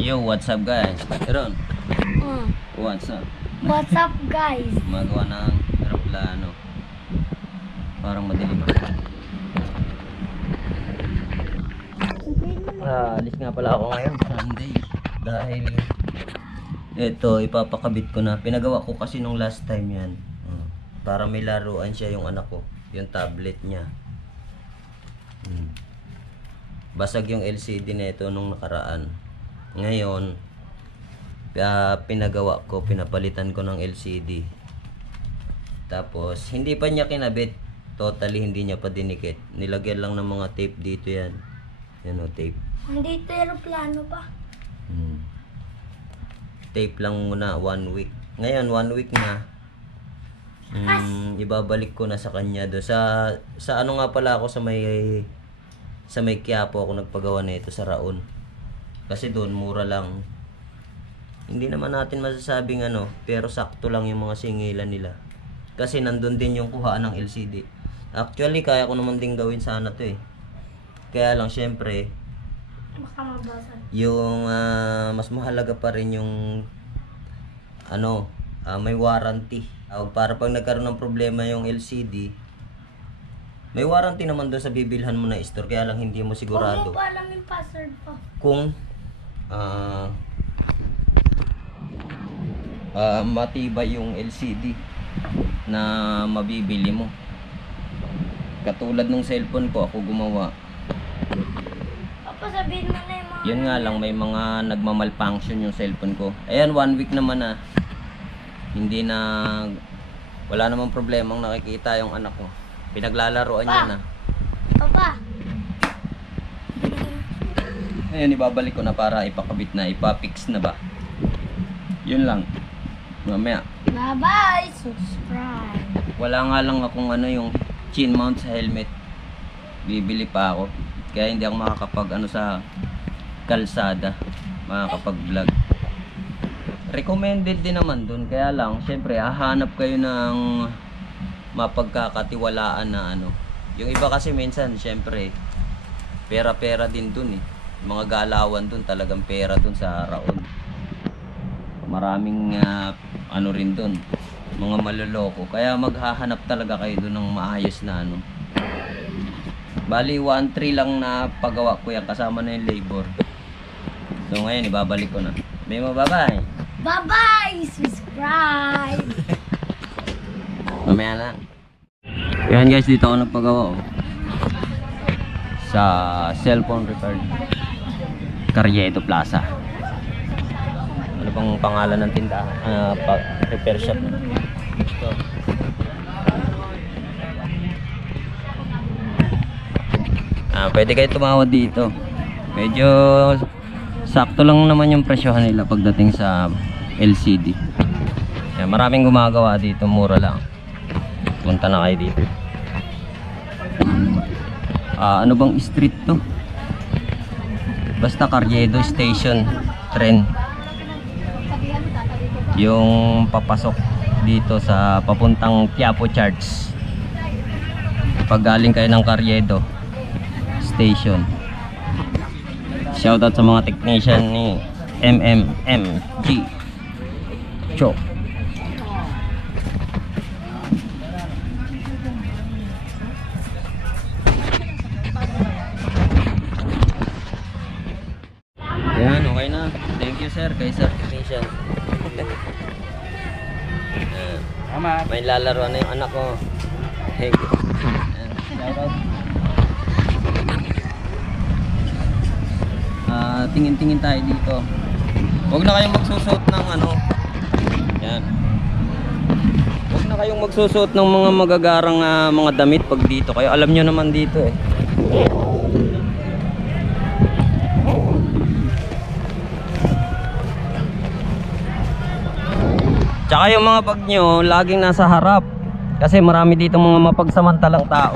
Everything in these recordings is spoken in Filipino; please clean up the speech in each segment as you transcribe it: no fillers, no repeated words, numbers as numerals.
Yo, what's up guys? Ron. What's up? What's up guys? Magawa ng aeroplano. Parang madilim. Alis nga pala ako ngayon, Sunday. Dahil ito, ipapakabit ko na. Pinagawa ko kasi nung last time yan. Para may laruan siya yung anak ko. Yung tablet niya. Basag yung LCD na ito nung nakaraan. Ngayon, pinagawa ko, pinapalitan ko ng LCD. Tapos, hindi pa niya kinabit. Totally, hindi niya pa dinikit. Nilagyan lang ng mga tape dito yan. Yan o, tape. Hindi ito aeroplano pa. Tape lang muna, 1 week. Ngayon, 1 week na. Ibabalik ko na sa kanya do. Sa ano nga pala ako sa may Quiapo ako nagpagawa na ito sa Raon. Kasi doon mura lang. Hindi naman natin masasabing ano, pero sakto lang yung mga singilan nila. Kasi nandun din yung kuhaan ng LCD. Actually, kaya ko naman din gawin sana to eh. Kaya lang syempre, Baka mabasa. yung mas mahalaga pa rin yung ano, may warranty. Para pag nagkaroon ng problema yung LCD, may warranty naman doon sa bibilhan mo na store, kaya lang hindi mo sigurado. Kung mo pa alam yung password pa. Kung matibay yung LCD na mabibili mo. Katulad ng cellphone ko, ako gumawa. Papa, sabihin mo na yung mga... Yun nga lang, may mga nagmamalfunction yung cellphone ko. Ayan, 1 week naman na. Hindi na... Wala namang problemang nakikita yung anak ko. Pinaglalaroan niya na. Papa! Ayan, ibabalik ko na para ipakabit na. Ipapix na ba? Yun lang. Mamaya. Bye-bye! Subscribe! Wala nga lang akong ano yung chin mount sa helmet. Bibili pa ako. Kaya hindi ako makakapag ano sa kalsada. Makakapag vlog. Recommended din naman dun. Kaya lang, syempre, hahanap kayo ng mapagkakatiwalaan na ano. Yung iba kasi minsan, syempre, pera-pera din dun eh. Mga galawan dun, talagang pera dun sa Raon. Maraming ano rin dun, mga maloloko. Kaya maghahanap talaga kayo dun ng maayos na ano. Bali 1.3 lang na pagawa ko yan, kasama na yung labor. So ngayon ibabalik ko na. Memo, bye-bye. Bye-bye! Subscribe! Mamaya na. Yan guys, dito ako nagpagawa sa cellphone repair Carriedo Plaza. Ano bang pangalan ng tindahan? Repair shop. Ito. Pwede kayo tumawad dito. Medyo sakto lang naman yung presyohan nila pagdating sa LCD. Yan, maraming gumagawa dito, mura lang. Punta na kayo dito. Ano bang street to? Basta Carriedo Station Tren. Yung papasok dito sa papuntang Quiapo Church. Pag galing kayo ng Carriedo Station. Shoutout sa mga technician ni MMMG Cho. Yan, okay na. Thank you sir, kay sir technician. May lalaroan na yung anak ko. Thank you. Shoutout. Tingin-tingin tayo dito. Huwag na kayong magsusuot ng ano. Yan. Huwag na kayong magsusuot ng mga magagarang mga damit pag dito kayo. Alam nyo naman dito eh. Tsaka yung mga bag nyo, laging nasa harap. Kasi marami dito mga mapagsamantalang tao.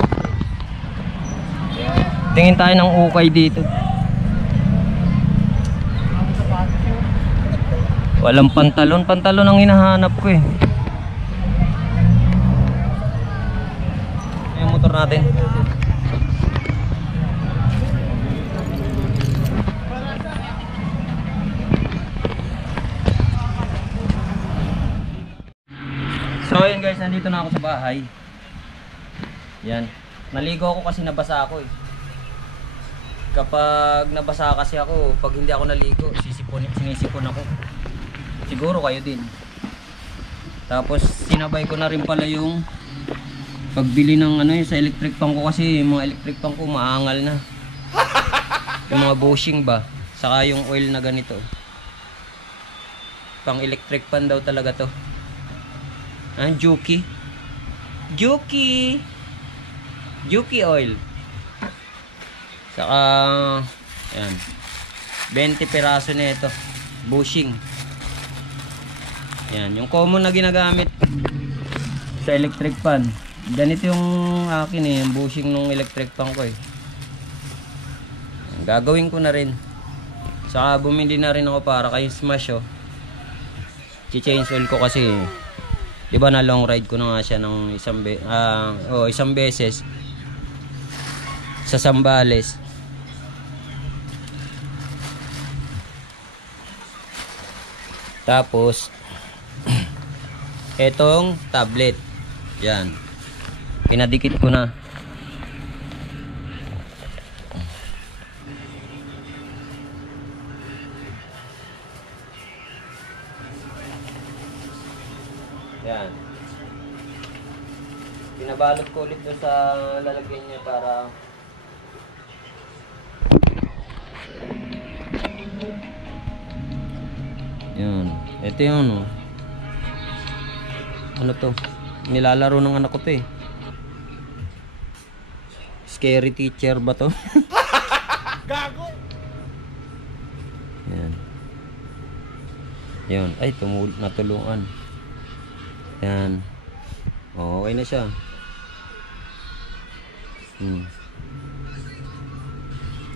Tingin tayo ng ukay dito. Walang pantalon. Pantalon ang hinahanap ko eh. Yung motor natin. nandito na ako sa bahay. Yan. Naligo ako kasi nabasa ako eh. Kapag nabasa kasi ako, pag hindi ako naligo, sinisipon ako. Siguro kayo din. Tapos sinabay ko na rin pala yung pagbili ng ano yung sa electric fan ko kasi yung mga electric fan ko maangal na. Yung mga bushing ba, saka yung oil na ganito. Pang electric fan daw talaga to. Juki. Juki oil. Saka ayan. 20 piraso na ito. Bushing. Yan, yung common na ginagamit sa electric fan. Ganito yung akin eh, yung bushing ng electric fan ko eh. Gagawin ko na rin. Saka bumili na rin ako para kay Smash oh. Change oil ko kasi diba na long ride ko na nga siya ng isang beses sa Zambales. Tapos etong tablet yan, pinadikit ko na. Yan. Pinabalot ko ulit doon sa lalagyan niya para yan. Ito yun oh. Ano to? Nilalaro ng anak ko to eh. Scary teacher ba to? Gago! Yan. Yan. Ay, natulungan. Yan. Okay na siya.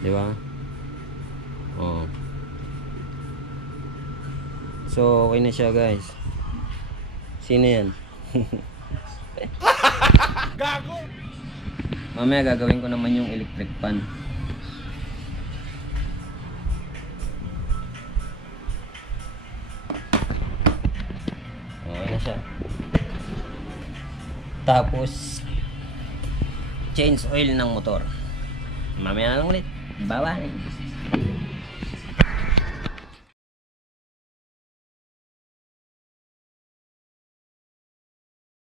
Di ba? Oh. So, okay na siya, guys. Sino yan? Gago! Mamaya gagawin ko naman yung electric fan. Okay na siya. Tapos change oil ng motor. Mamaya na lang ulit. Bye-bye.